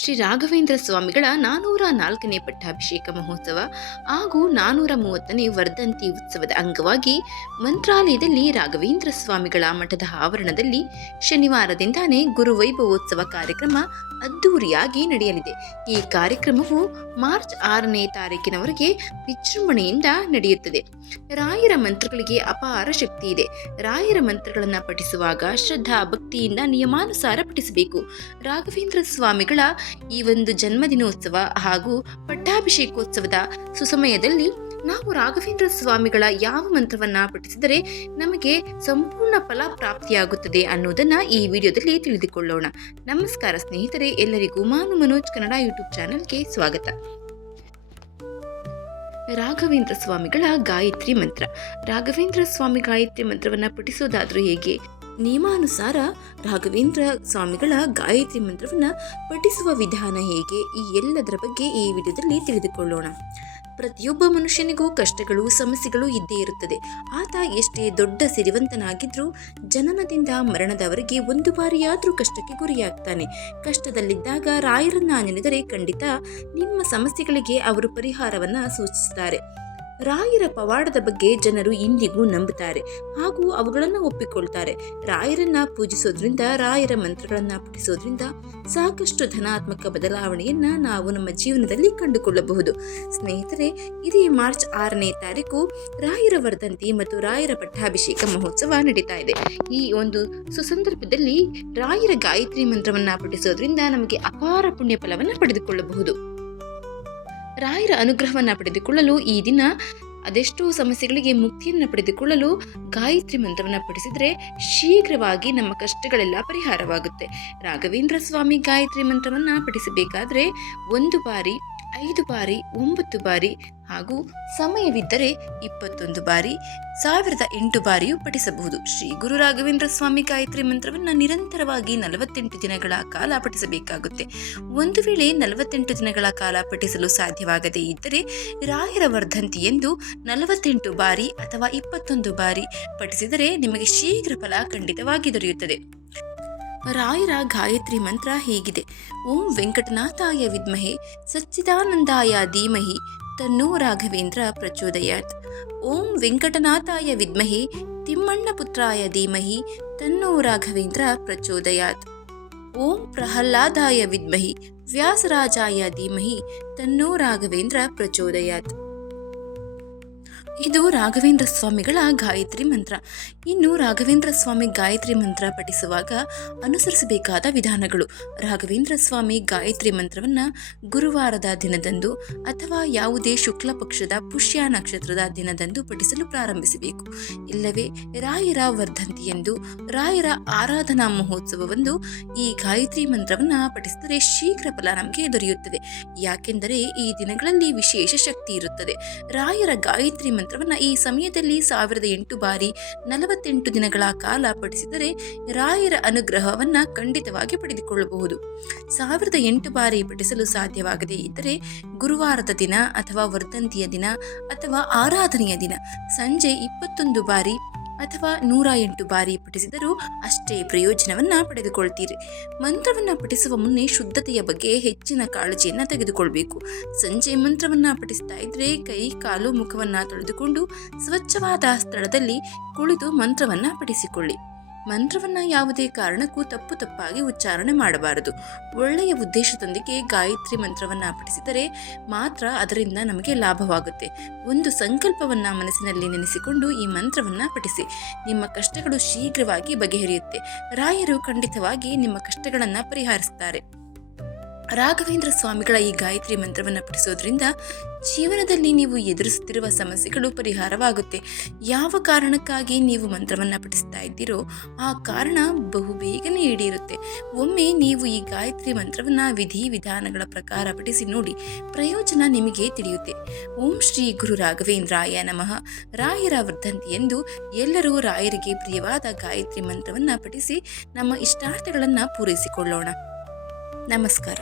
ಶ್ರೀ ರಾಘವೇಂದ್ರ ಸ್ವಾಮಿಗಳ 404ನೇ ಪಟ್ಟಾಭಿಷೇಕ ಮಹೋತ್ಸವ ಹಾಗೂ 430ನೇ ವರ್ಧಂತಿ ಉತ್ಸವದ ಅಂಗವಾಗಿ ಮಂತ್ರಾಲಯದಲ್ಲಿ ರಾಘವೇಂದ್ರ ಸ್ವಾಮಿಗಳ ಮಠದ ಆವರಣದಲ್ಲಿ ಶನಿವಾರದಿಂದಾನೇ ಗುರುವೈಭವೋತ್ಸವ ಕಾರ್ಯಕ್ರಮ ಅದ್ದೂರಿಯಾಗಿ ನಡೆಯಲಿದೆ. ಈ ಕಾರ್ಯಕ್ರಮವು ಮಾರ್ಚ್ 6ನೇ ತಾರೀಕಿನವರೆಗೆ ವಿಜೃಂಭಣೆಯಿಂದ ನಡೆಯುತ್ತದೆ. ರಾಯರ ಮಂತ್ರಗಳಿಗೆ ಅಪಾರ ಶಕ್ತಿ ಇದೆ. ರಾಯರ ಮಂತ್ರಗಳನ್ನು ಪಠಿಸುವಾಗ ಶ್ರದ್ಧಾ ಭಕ್ತಿಯಿಂದ ನಿಯಮಾನುಸಾರ ಪಠಿಸಬೇಕು. ರಾಘವೇಂದ್ರ ಸ್ವಾಮಿಗಳ ಈ ಒಂದು ಜನ್ಮದಿನೋತ್ಸವ ಹಾಗೂ ಪಟ್ಟಾಭಿಷೇಕೋತ್ಸವದ ಸುಸಮಯದಲ್ಲಿ ನಾವು ರಾಘವೇಂದ್ರ ಸ್ವಾಮಿಗಳ ಯಾವ ಮಂತ್ರವನ್ನ ಪಠಿಸಿದರೆ ನಮಗೆ ಸಂಪೂರ್ಣ ಫಲ ಪ್ರಾಪ್ತಿಯಾಗುತ್ತದೆ ಅನ್ನೋದನ್ನ ಈ ವಿಡಿಯೋದಲ್ಲಿ ತಿಳಿದುಕೊಳ್ಳೋಣ. ನಮಸ್ಕಾರ ಸ್ನೇಹಿತರೆ, ಎಲ್ಲರಿಗೂ ಮನೋಜ್ ಕನ್ನಡ ಯೂಟ್ಯೂಬ್ ಚಾನೆಲ್ಗೆ ಸ್ವಾಗತ. ರಾಘವೇಂದ್ರ ಸ್ವಾಮಿಗಳ ಗಾಯತ್ರಿ ಮಂತ್ರ. ರಾಘವೇಂದ್ರ ಸ್ವಾಮಿ ಗಾಯತ್ರಿ ಮಂತ್ರವನ್ನ ಪಠಿಸೋದಾದ್ರೂ ಹೇಗೆ? ನಿಯಮಾನುಸಾರ ರಾಘವೇಂದ್ರ ಸ್ವಾಮಿಗಳ ಗಾಯತ್ರಿ ಮಂತ್ರವನ್ನ ಪಠಿಸುವ ವಿಧಾನ ಹೇಗೆ? ಈ ಎಲ್ಲದರ ಬಗ್ಗೆ ಈ ವಿಡಿಯೋದಲ್ಲಿ ತಿಳಿದುಕೊಳ್ಳೋಣ. ಪ್ರತಿಯೊಬ್ಬ ಮನುಷ್ಯನಿಗೂ ಕಷ್ಟಗಳು, ಸಮಸ್ಯೆಗಳು ಇದ್ದೇ ಇರುತ್ತದೆ. ಆತ ಎಷ್ಟೇ ದೊಡ್ಡ ಸಿರಿವಂತನಾಗಿದ್ರೂ ಜನನದಿಂದ ಮರಣದವರೆಗೆ ಒಂದು ಬಾರಿಯಾದ್ರೂ ಕಷ್ಟಕ್ಕೆ ಗುರಿಯಾಗ್ತಾನೆ. ಕಷ್ಟದಲ್ಲಿದ್ದಾಗ ರಾಯರನ್ನ ನೆನೆದರೆ ಖಂಡಿತ ನಿಮ್ಮ ಸಮಸ್ಯೆಗಳಿಗೆ ಅವರು ಪರಿಹಾರವನ್ನ ಸೂಚಿಸುತ್ತಾರೆ. ರಾಯರ ಪವಾಡದ ಬಗ್ಗೆ ಜನರು ಇಂದಿಗೂ ನಂಬುತ್ತಾರೆ ಹಾಗೂ ಅವುಗಳನ್ನು ಒಪ್ಪಿಕೊಳ್ತಾರೆ. ರಾಯರನ್ನ ಪೂಜಿಸೋದ್ರಿಂದ, ರಾಯರ ಮಂತ್ರಗಳನ್ನ ಪಠಿಸೋದ್ರಿಂದ ಸಾಕಷ್ಟು ಧನಾತ್ಮಕ ಬದಲಾವಣೆಯನ್ನ ನಾವು ನಮ್ಮ ಜೀವನದಲ್ಲಿ ಕಂಡುಕೊಳ್ಳಬಹುದು. ಸ್ನೇಹಿತರೆ, ಇದೇ ಮಾರ್ಚ್ 6ನೇ ತಾರೀಕು ರಾಯರ ವರ್ಧಂತಿ ಮತ್ತು ರಾಯರ ಪಟ್ಟಾಭಿಷೇಕ ಮಹೋತ್ಸವ ನಡೀತಾ ಇದೆ. ಈ ಒಂದು ಸುಸಂದರ್ಭದಲ್ಲಿ ರಾಯರ ಗಾಯತ್ರಿ ಮಂತ್ರವನ್ನ ಪಠಿಸೋದ್ರಿಂದ ನಮಗೆ ಅಪಾರ ಪುಣ್ಯ ಫಲವನ್ನು ಪಡೆದುಕೊಳ್ಳಬಹುದು. ರಾಯರ ಅನುಗ್ರಹವನ್ನು ಪಡೆದುಕೊಳ್ಳಲು ಈ ದಿನ ಅದೆಷ್ಟೋ ಸಮಸ್ಯೆಗಳಿಗೆ ಮುಕ್ತಿಯನ್ನು ಪಡೆದುಕೊಳ್ಳಲು ಗಾಯತ್ರಿ ಮಂತ್ರವನ್ನು ಪಠಿಸಿದರೆ ಶೀಘ್ರವಾಗಿ ನಮ್ಮ ಕಷ್ಟಗಳೆಲ್ಲ ಪರಿಹಾರವಾಗುತ್ತೆ. ರಾಘವೇಂದ್ರ ಸ್ವಾಮಿ ಗಾಯತ್ರಿ ಮಂತ್ರವನ್ನು ಪಠಿಸಬೇಕಾದ್ರೆ 1 ಬಾರಿ, 5 ಬಾರಿ, 9 ಬಾರಿ ಹಾಗೂ ಸಮಯವಿದ್ದರೆ 21 ಬಾರಿ, 1008 ಬಾರಿಯೂ ಪಠಿಸಬಹುದು. ಶ್ರೀ ಗುರು ರಾಘವೇಂದ್ರ ಸ್ವಾಮಿ ಗಾಯತ್ರಿ ಮಂತ್ರವನ್ನು ನಿರಂತರವಾಗಿ 48 ದಿನಗಳ ಕಾಲ ಪಠಿಸಬೇಕಾಗುತ್ತೆ. ಒಂದು ವೇಳೆ 48 ದಿನಗಳ ಕಾಲ ಪಠಿಸಲು ಸಾಧ್ಯವಾಗದೇ ಇದ್ದರೆ ರಾಯರ ವರ್ಧಂತಿ ಎಂದು 48 ಬಾರಿ ಅಥವಾ 21 ಬಾರಿ ಪಠಿಸಿದರೆ ನಿಮಗೆ ಶೀಘ್ರ ಫಲ ಖಂಡಿತವಾಗಿ ದೊರೆಯುತ್ತದೆ. ರಾಯರ ಗಾಯತ್ರಿ ಮಂತ್ರ ಹೀಗಿದೆ: ಓಂ ವೆಂಕಟನಾಥಾಯ ವಿದ್ಮಹೆ ಸಚ್ಚಿದಾನಂದಾಯ ಧೀಮಹಿ ತನ್ನೋ ರಾಘವೇಂದ್ರ ಪ್ರಚೋದಯಾತ್. ಓಂ ವೆಂಕಟನಾಥಾಯ ವಿದ್ಮಹೆ ತಿಮ್ಮಣ್ಣ ಪುತ್ರಾಯ ಧೀಮಹಿ ತನ್ನೋ ರಾಘವೇಂದ್ರ ಪ್ರಚೋದಯಾತ್. ಓಂ ಪ್ರಹ್ಲಾದಾಯ ವಿದ್ಮಹಿ ವ್ಯಾಸರಾಜಾಯ ಧೀಮಹಿ ತನ್ನೋ ರಾಘವೇಂದ್ರ ಪ್ರಚೋದಯಾತ್. ಇದು ರಾಘವೇಂದ್ರ ಸ್ವಾಮಿಗಳ ಗಾಯತ್ರಿ ಮಂತ್ರ. ಇನ್ನು ರಾಘವೇಂದ್ರ ಸ್ವಾಮಿ ಗಾಯತ್ರಿ ಮಂತ್ರ ಪಠಿಸುವಾಗ ಅನುಸರಿಸಬೇಕಾದ ವಿಧಾನಗಳು. ರಾಘವೇಂದ್ರ ಸ್ವಾಮಿ ಗಾಯತ್ರಿ ಮಂತ್ರವನ್ನು ಗುರುವಾರದ ದಿನದಂದು ಅಥವಾ ಯಾವುದೇ ಶುಕ್ಲ ಪಕ್ಷದ ಪುಷ್ಯ ನಕ್ಷತ್ರದ ದಿನದಂದು ಪಠಿಸಲು ಪ್ರಾರಂಭಿಸಬೇಕು. ಇಲ್ಲವೇ ರಾಯರ ವರ್ಧಂತಿಯೆಂದು, ರಾಯರ ಆರಾಧನಾ ಮಹೋತ್ಸವವೆಂದು ಈ ಗಾಯತ್ರಿ ಮಂತ್ರವನ್ನು ಪಠಿಸಿದರೆ ಶೀಘ್ರ ಫಲ ನಮಗೆ ದೊರೆಯುತ್ತದೆ. ಯಾಕೆಂದರೆ ಈ ದಿನಗಳಲ್ಲಿ ವಿಶೇಷ ಶಕ್ತಿ ಇರುತ್ತದೆ. ರಾಯರ ಗಾಯತ್ರಿ ಮಂತ್ರವನ್ನು ಈ ಸಮಯದಲ್ಲಿ 1008 ಬಾರಿ 48 ದಿನಗಳ ಕಾಲ ಪಠಿಸಿದರೆ ರಾಯರ ಅನುಗ್ರಹವನ್ನು ಖಂಡಿತವಾಗಿ ಪಡೆದುಕೊಳ್ಳಬಹುದು. 1008 ಬಾರಿ ಪಠಿಸಲು ಸಾಧ್ಯವಾಗದೇ ಇದ್ದರೆ ಗುರುವಾರದ ದಿನ ಅಥವಾ ವರ್ಧಂತಿಯ ದಿನ ಅಥವಾ ಆರಾಧನೆಯ ದಿನ ಸಂಜೆ 21 ಬಾರಿ ಅಥವಾ 108 ಬಾರಿ ಪಠಿಸಿದರೂ ಅಷ್ಟೇ ಪ್ರಯೋಜನವನ್ನ ಪಡೆದುಕೊಳ್ತೀರಿ. ಮಂತ್ರವನ್ನ ಪಠಿಸುವ ಮುನ್ನೆ ಶುದ್ಧತೆಯ ಬಗ್ಗೆ ಹೆಚ್ಚಿನ ಕಾಳಜಿಯನ್ನ ತೆಗೆದುಕೊಳ್ಬೇಕು. ಸಂಜೆ ಮಂತ್ರವನ್ನ ಪಠಿಸ್ತಾ ಇದ್ರೆ ಕೈ, ಕಾಲು, ಮುಖವನ್ನ ತೊಳೆದುಕೊಂಡು ಸ್ವಚ್ಛವಾದ ಸ್ಥಳದಲ್ಲಿ ಕುಳಿತು ಮಂತ್ರವನ್ನ ಪಠಿಸಿಕೊಳ್ಳಿ. ಮಂತ್ರವನ್ನ ಯಾವುದೇ ಕಾರಣಕ್ಕೂ ತಪ್ಪಾಗಿ ಉಚ್ಚಾರಣೆ ಮಾಡಬಾರದು. ಒಳ್ಳೆಯ ಉದ್ದೇಶದೊಂದಿಗೆ ಗಾಯತ್ರಿ ಮಂತ್ರವನ್ನ ಪಠಿಸಿದರೆ ಮಾತ್ರ ಅದರಿಂದ ನಮಗೆ ಲಾಭವಾಗುತ್ತೆ. ಒಂದು ಸಂಕಲ್ಪವನ್ನ ಮನಸ್ಸಿನಲ್ಲಿ ನೆನೆಸಿಕೊಂಡು ಈ ಮಂತ್ರವನ್ನ ಪಠಿಸಿ. ನಿಮ್ಮ ಕಷ್ಟಗಳು ಶೀಘ್ರವಾಗಿ ಬಗೆಹರಿಯುತ್ತೆ. ರಾಯರು ಖಂಡಿತವಾಗಿ ನಿಮ್ಮ ಕಷ್ಟಗಳನ್ನು ಪರಿಹರಿಸುತ್ತಾರೆ. ರಾಘವೇಂದ್ರ ಸ್ವಾಮಿಗಳ ಈ ಗಾಯತ್ರಿ ಮಂತ್ರವನ್ನು ಪಠಿಸೋದ್ರಿಂದ ಜೀವನದಲ್ಲಿ ನೀವು ಎದುರಿಸುತ್ತಿರುವ ಸಮಸ್ಯೆಗಳು ಪರಿಹಾರವಾಗುತ್ತೆ. ಯಾವ ಕಾರಣಕ್ಕಾಗಿ ನೀವು ಮಂತ್ರವನ್ನು ಪಠಿಸ್ತಾ ಇದ್ದೀರೋ ಆ ಕಾರಣ ಬಹುಬೇಗನೆ ಈಡೇರುತ್ತೆ. ಒಮ್ಮೆ ನೀವು ಈ ಗಾಯತ್ರಿ ಮಂತ್ರವನ್ನು ವಿಧಿ ವಿಧಾನಗಳ ಪ್ರಕಾರ ಪಠಿಸಿ ನೋಡಿ, ಪ್ರಯೋಜನ ನಿಮಗೆ ತಿಳಿಯುತ್ತೆ. ಓಂ ಶ್ರೀ ಗುರು ರಾಘವೇಂದ್ರಾಯ ನಮಃ. ರಾಯರ ವರ್ಧಂತಿ ಎಂದು ಎಲ್ಲರೂ ರಾಯರಿಗೆ ಪ್ರಿಯವಾದ ಗಾಯತ್ರಿ ಮಂತ್ರವನ್ನು ಪಠಿಸಿ ನಮ್ಮ ಇಷ್ಟಾರ್ಥಗಳನ್ನು ಪೂರೈಸಿಕೊಳ್ಳೋಣ. ನಮಸ್ಕಾರ.